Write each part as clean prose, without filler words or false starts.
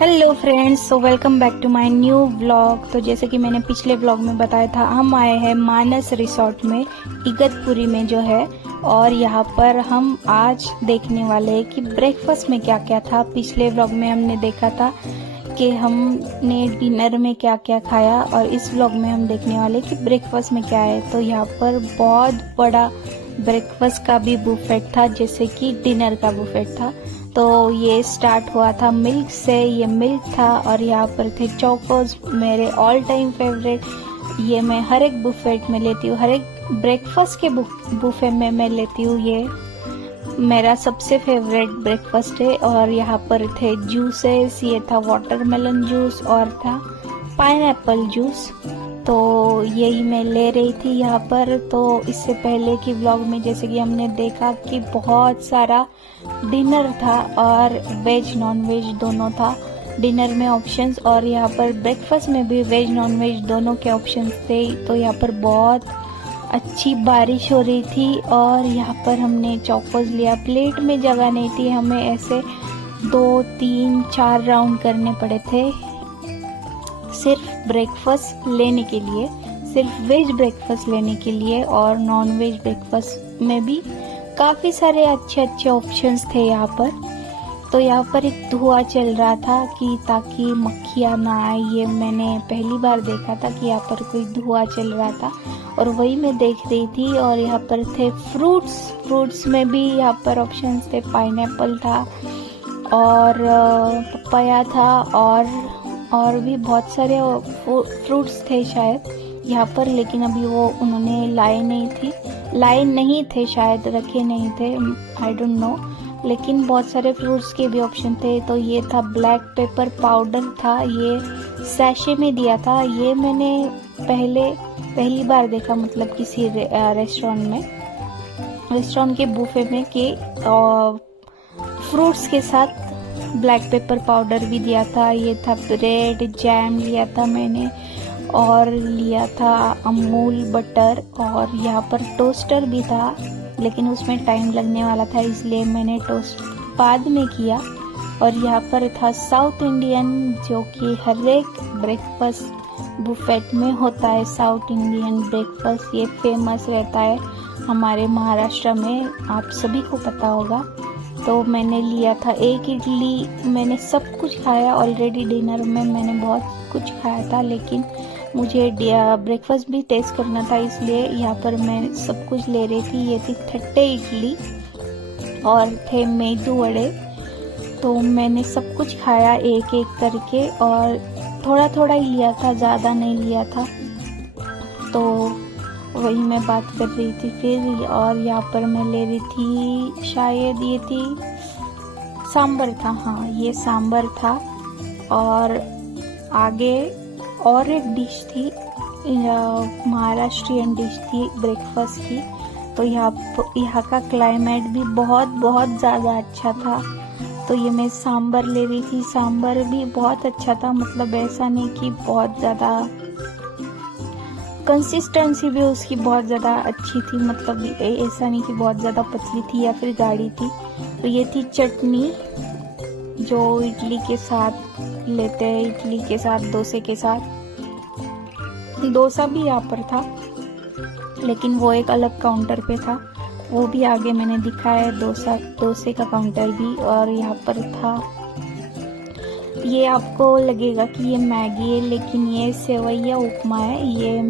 Hello friends, so welcome back to my new vlog. तो जैसे कि मैंने पिछले व्लॉग में बताया था, हम आए हैं मानस रिसोर्ट में इगतपुरी में जो है। और यहाँ पर हम आज देखने वाले हैं कि ब्रेकफास्ट में क्या क्या था। पिछले व्लॉग में हमने देखा था कि हमने डिनर में क्या क्या खाया, और इस व्लॉग में हम देखने वाले कि ब्रेकफास्ट में क्या है। तो यहाँ पर बहुत बड़ा ब्रेकफास्ट का भी बुफेट था, जैसे कि डिनर का बुफेट था। तो ये स्टार्ट हुआ था मिल्क से, ये मिल्क था। और यहाँ पर थे चोकोज, मेरे ऑल टाइम फेवरेट। ये मैं हर एक बुफेट में लेती हूँ, हर एक ब्रेकफास्ट के बुफे में मैं लेती हूँ। ये मेरा सबसे फेवरेट ब्रेकफास्ट है। और यहाँ पर थे जूसेस, ये था वाटरमेलन जूस और था पाइनएप्पल जूस। तो यही मैं ले रही थी यहाँ पर। तो इससे पहले की व्लॉग में जैसे कि हमने देखा कि बहुत सारा डिनर था, और वेज नॉन वेज दोनों था डिनर में ऑप्शंस, और यहाँ पर ब्रेकफास्ट में भी वेज नॉन वेज दोनों के ऑप्शंस थे। तो यहाँ पर बहुत अच्छी बारिश हो रही थी, और यहाँ पर हमने चौकोज लिया। प्लेट में जगह नहीं थी, हमें ऐसे 2, 3, 4 राउंड करने पड़े थे सिर्फ ब्रेकफास्ट लेने के लिए, सिर्फ वेज ब्रेकफास्ट लेने के लिए। और नॉन वेज ब्रेकफास्ट में भी काफ़ी सारे अच्छे अच्छे ऑप्शंस थे यहाँ पर। तो यहाँ पर एक धुआं चल रहा था कि ताकि मक्खियाँ ना आए। ये मैंने पहली बार देखा था कि यहाँ पर कोई धुआं चल रहा था, और वही मैं देख रही थी। और यहाँ पर थे फ्रूट्स में भी यहाँ पर ऑप्शंस थे। पाइनएप्पल था और पपाया था, और भी बहुत सारे फ्रूट्स थे शायद यहाँ पर, लेकिन अभी वो उन्होंने लाए नहीं थे शायद, रखे नहीं थे, आई डोंट नो। लेकिन बहुत सारे फ्रूट्स के भी ऑप्शन थे। तो ये था ब्लैक पेपर पाउडर था, ये सैशे में दिया था। ये मैंने पहली बार देखा, मतलब किसी रेस्टोरेंट के बुफे में कि फ्रूट्स के साथ ब्लैक पेपर पाउडर भी दिया था। ये था ब्रेड जैम लिया था मैंने, और लिया था अमूल बटर। और यहाँ पर टोस्टर भी था, लेकिन उसमें टाइम लगने वाला था, इसलिए मैंने टोस्ट बाद में किया। और यहाँ पर था साउथ इंडियन, जो कि हर एक ब्रेकफास्ट बुफेट में होता है। साउथ इंडियन ब्रेकफास्ट ये फेमस रहता है हमारे महाराष्ट्र में, आप सभी को पता होगा। तो मैंने लिया था एक इडली। मैंने सब कुछ खाया ऑलरेडी, डिनर में मैंने बहुत कुछ खाया था, लेकिन मुझे ब्रेकफास्ट भी टेस्ट करना था, इसलिए यहाँ पर मैं सब कुछ ले रही थी। ये थी 30 इडली और थे मेदू वड़े। तो मैंने सब कुछ खाया एक एक करके, और थोड़ा थोड़ा ही लिया था, ज़्यादा नहीं लिया था। तो वही मैं बात कर रही थी फिर। और यहाँ पर मैं ले रही थी, शायद ये थी सांबर था, हाँ ये सांबर था। और आगे और एक डिश थी, महाराष्ट्रियन डिश थी ब्रेकफास्ट की। तो यहाँ का क्लाइमेट भी बहुत बहुत ज़्यादा अच्छा था। तो ये मैं सांबर ले रही थी। सांबर भी बहुत अच्छा था, मतलब ऐसा नहीं कि बहुत ज़्यादा, कंसिस्टेंसी भी उसकी बहुत ज़्यादा अच्छी थी, मतलब ऐसा नहीं कि बहुत ज़्यादा पतली थी या फिर गाढ़ी थी। तो ये थी चटनी, जो इडली के साथ लेते हैं, इडली के साथ, डोसे के साथ। डोसा भी यहाँ पर था, लेकिन वो एक अलग काउंटर पे था, वो भी आगे मैंने दिखाया डोसे का काउंटर भी। और यहाँ पर था, ये आपको लगेगा कि ये मैगी है, लेकिन ये सेवैया उपमा है। ये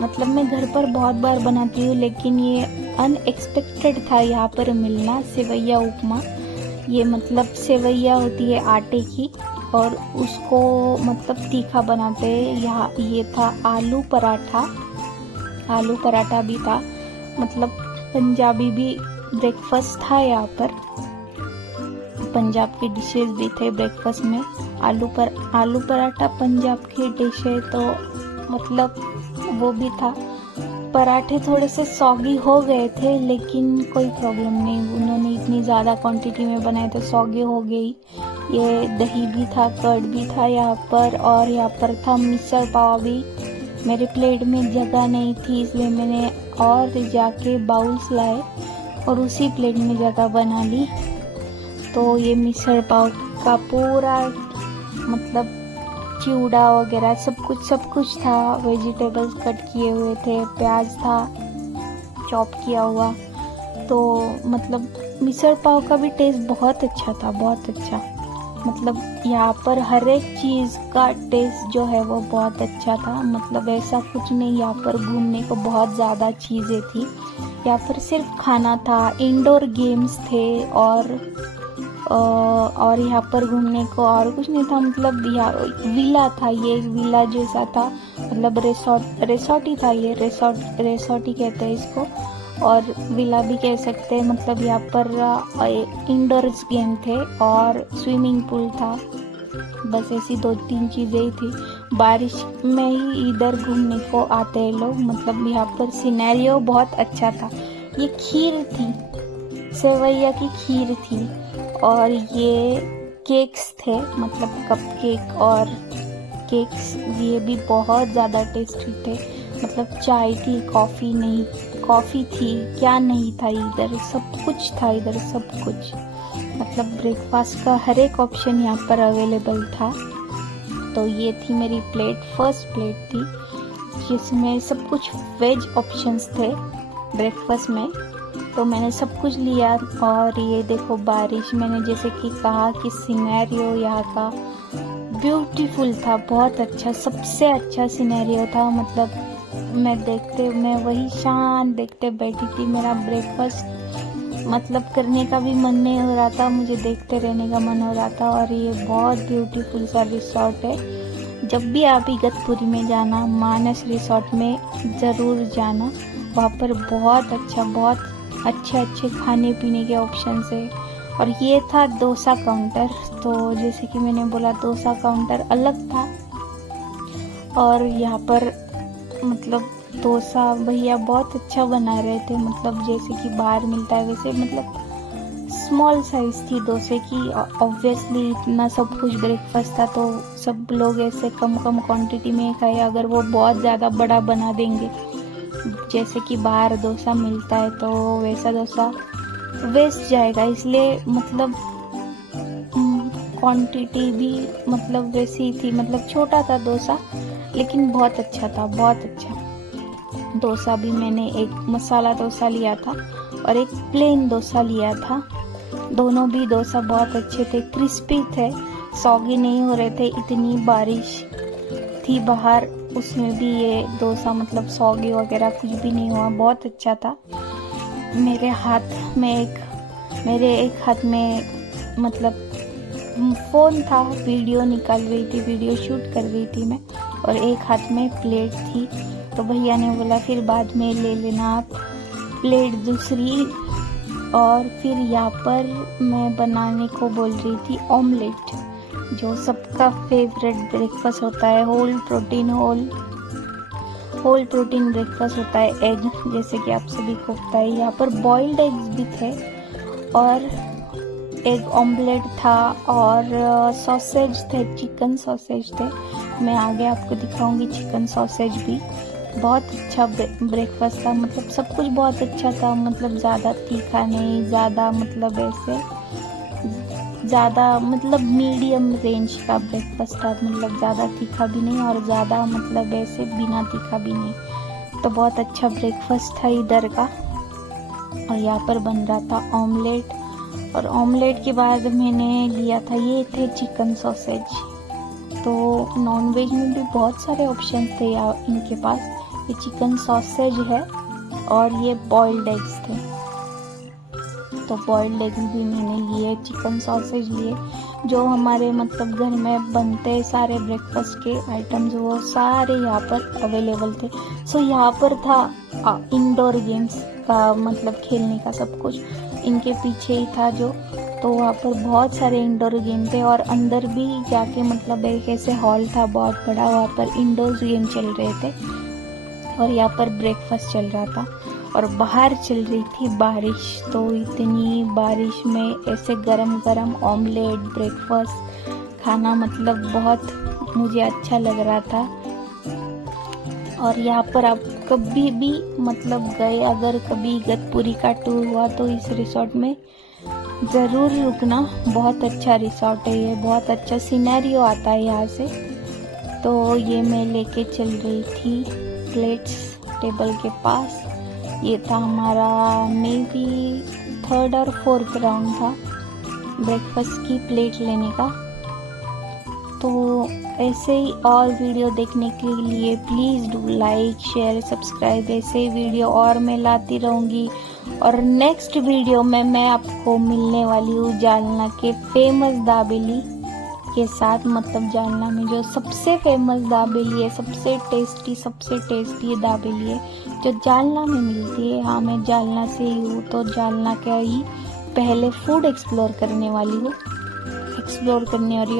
मतलब मैं घर पर बहुत बार बनाती हूँ, लेकिन ये अनएक्सपेक्टेड था यहाँ पर मिलना, सेवैया उपमा। ये मतलब सेवैया होती है आटे की, और उसको मतलब तीखा बनाते हैं। यहाँ ये था आलू पराठा भी था, मतलब पंजाबी भी ब्रेकफास्ट था यहाँ पर। पंजाब के डिशेस भी थे ब्रेकफास्ट में। आलू पराठा पंजाब की डिश है, तो मतलब वो भी था। पराठे थोड़े से सॉगी हो गए थे, लेकिन कोई प्रॉब्लम नहीं, उन्होंने इतनी ज़्यादा क्वांटिटी में बनाए तो सॉगी हो गई। ये दही भी था, कर्ड भी था यहाँ पर। और यहाँ पर था मिसल पाव भी। मेरे प्लेट में जगह नहीं थी, इसलिए मैंने और जाके बाउल्स लाए और उसी प्लेट में जगह बना ली। तो ये मिसल पाव का पूरा मतलब चिवड़ा वगैरह सब कुछ था। वेजिटेबल्स कट किए हुए थे, प्याज था चॉप किया हुआ। तो मतलब मिसल पाव का भी टेस्ट बहुत अच्छा था, बहुत अच्छा। मतलब यहाँ पर हर एक चीज़ का टेस्ट जो है वो बहुत अच्छा था। मतलब ऐसा कुछ नहीं, यहाँ पर घूमने को बहुत ज़्यादा चीज़ें थी। यहाँ पर सिर्फ खाना था, इंडोर गेम्स थे और यहाँ पर घूमने को और कुछ नहीं था। मतलब यहाँ विला था, ये विला जैसा था, मतलब रिसोर्ट ही था। ये रिसोर्ट ही कहते हैं इसको, और विला भी कह सकते हैं। मतलब यहाँ पर इंडोर्स गेम थे और स्विमिंग पूल था। बस ऐसी 2-3 चीज़ें ही थी। बारिश में ही इधर घूमने को आते हैं लोग। मतलब यहाँ पर सिनेरियो बहुत अच्छा था। ये खीर थी, सेवैया की खीर थी, और ये केक्स थे, मतलब कप केक और केक्स, ये भी बहुत ज़्यादा टेस्टी थे। मतलब चाय थी, कॉफ़ी नहीं, कॉफ़ी थी, क्या नहीं था इधर, सब कुछ था इधर, सब कुछ। मतलब ब्रेकफास्ट का हर एक ऑप्शन यहाँ पर अवेलेबल था। तो ये थी मेरी प्लेट, फर्स्ट प्लेट थी, जिसमें सब कुछ वेज ऑप्शंस थे ब्रेकफास्ट में। तो मैंने सब कुछ लिया। और ये देखो बारिश, मैंने जैसे कि कहा कि सिनेरियो यहाँ का ब्यूटीफुल था, बहुत अच्छा, सबसे अच्छा सिनेरियो था। मतलब मैं वही शान देखते बैठी थी। मेरा ब्रेकफास्ट मतलब करने का भी मन नहीं हो रहा था, मुझे देखते रहने का मन हो रहा था। और ये बहुत ब्यूटीफुल सा रिसोर्ट है। जब भी आप इगतपुरी में जाना, मानस रिसोर्ट में ज़रूर जाना। वहाँ पर बहुत अच्छे खाने पीने के ऑप्शन है। और ये था डोसा काउंटर। तो जैसे कि मैंने बोला, डोसा काउंटर अलग था। और यहाँ पर मतलब डोसा भैया बहुत अच्छा बना रहे थे। मतलब जैसे कि बाहर मिलता है वैसे, मतलब स्मॉल साइज थी डोसे की। ऑब्वियसली इतना सब कुछ ब्रेकफास्ट था तो सब लोग ऐसे कम क्वांटिटी में खाए। अगर वो बहुत ज़्यादा बड़ा बना देंगे, जैसे कि बाहर डोसा मिलता है, तो वैसा डोसा वेस्ट जाएगा। इसलिए मतलब क्वांटिटी भी मतलब वैसी ही थी। मतलब छोटा था डोसा, लेकिन बहुत अच्छा था, बहुत अच्छा। डोसा भी मैंने एक मसाला डोसा लिया था और एक प्लेन डोसा लिया था। दोनों भी डोसा बहुत अच्छे थे, क्रिस्पी थे, सॉगी नहीं हो रहे थे। इतनी बारिश थी बाहर, उसमें भी ये डोसा मतलब सॉगी वगैरह कुछ भी नहीं हुआ, बहुत अच्छा था। मेरे एक हाथ में मतलब फ़ोन था, वीडियो निकाल रही थी, वीडियो शूट कर रही थी मैं, और एक हाथ में प्लेट थी। तो भैया ने बोला फिर बाद में ले लेना आप प्लेट दूसरी। और फिर यहाँ पर मैं बनाने को बोल रही थी ऑमलेट, जो सबका फेवरेट ब्रेकफास्ट होता है। होल प्रोटीन ब्रेकफास्ट होता है, एग, जैसे कि आप सभी को पता है। यहाँ पर बॉइल्ड एग्स भी थे और एग ऑमलेट था, और सॉसेज थे, चिकन सॉसेज थे। मैं आगे आपको दिखाऊंगी चिकन सॉसेज भी। बहुत अच्छा ब्रेकफास्ट था। मतलब सब कुछ बहुत अच्छा था। मतलब ज़्यादा तीखा नहीं, ज़्यादा मतलब ऐसे ज़्यादा मतलब मीडियम रेंज का ब्रेकफास्ट था। मतलब ज़्यादा तीखा भी नहीं और ज़्यादा मतलब ऐसे बिना तीखा भी नहीं। तो बहुत अच्छा ब्रेकफास्ट था इधर का। और यहाँ पर बन रहा था ऑमलेट, और ऑमलेट के बाद मैंने लिया था, ये थे चिकन सॉसेज। तो नॉन वेज में भी बहुत सारे ऑप्शन थे इनके पास। ये चिकन सॉसेज है और ये बॉइल्ड एग्स थे। तो बॉइल्ड एग भी मैंने लिए, चिकन सॉसेज लिए, जो हमारे मतलब घर में बनते सारे ब्रेकफास्ट के आइटम्स वो सारे यहाँ पर अवेलेबल थे। सो यहाँ पर था इंडोर गेम्स का, मतलब खेलने का सब कुछ इनके पीछे ही था जो। तो वहाँ पर बहुत सारे इंडोर गेम थे, और अंदर भी जाके मतलब एक ऐसे हॉल था बहुत बड़ा, वहाँ पर इंडोर गेम चल रहे थे और यहाँ पर ब्रेकफास्ट चल रहा था। और बाहर चल रही थी बारिश। तो इतनी बारिश में ऐसे गरम गरम ऑमलेट ब्रेकफास्ट खाना मतलब बहुत मुझे अच्छा लग रहा था। और यहाँ पर आप कभी भी मतलब गए, अगर कभी इगतपुरी का टूर हुआ तो इस रिसोर्ट में ज़रूर रुकना, बहुत अच्छा रिसॉर्ट है ये, बहुत अच्छा सिनेरियो आता है यहाँ से। तो ये मैं लेके चल रही थी प्लेट्स टेबल के पास। ये था हमारा मे बी 3rd और 4th राउंड था ब्रेकफास्ट की प्लेट लेने का। तो ऐसे ही और वीडियो देखने के लिए please do like share subscribe. ऐसे ही वीडियो और मैं लाती रहूँगी। और नेक्स्ट वीडियो में मैं आपको मिलने वाली हूँ जालना के फेमस दाबेली के साथ। मतलब जालना में जो सबसे फेमस दाबेली है, सबसे टेस्टी दाबेली है जो जालना में मिलती है। हाँ, मैं जालना से ही हूँ तो जालना का ही पहले फूड एक्सप्लोर करने वाली हूँ,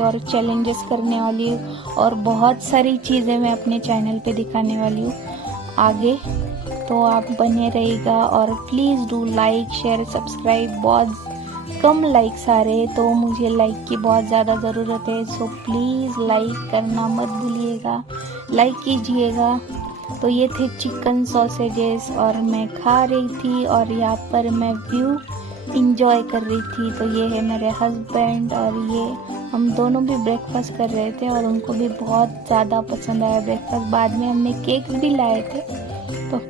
और चैलेंजेस करने वाली हूँ, और बहुत सारी चीज़ें मैं अपने चैनल पे दिखाने वाली हूँ आगे। तो आप बने रहिएगा और please do like share subscribe. बहुत कम लाइक्स आ रहे हैं तो मुझे लाइक की बहुत ज़्यादा ज़रूरत है। सो प्लीज़ लाइक करना मत भूलिएगा, लाइक कीजिएगा। तो ये थे चिकन सॉसेजेस और मैं खा रही थी और यहाँ पर मैं व्यू इंजॉय कर रही थी। तो ये है मेरे हस्बैंड और ये हम दोनों भी ब्रेकफास्ट कर रहे थे और उनको भी बहुत ज़्यादा पसंद आया ब्रेकफास्ट। बाद में हमने केक्स भी लाए थे। तो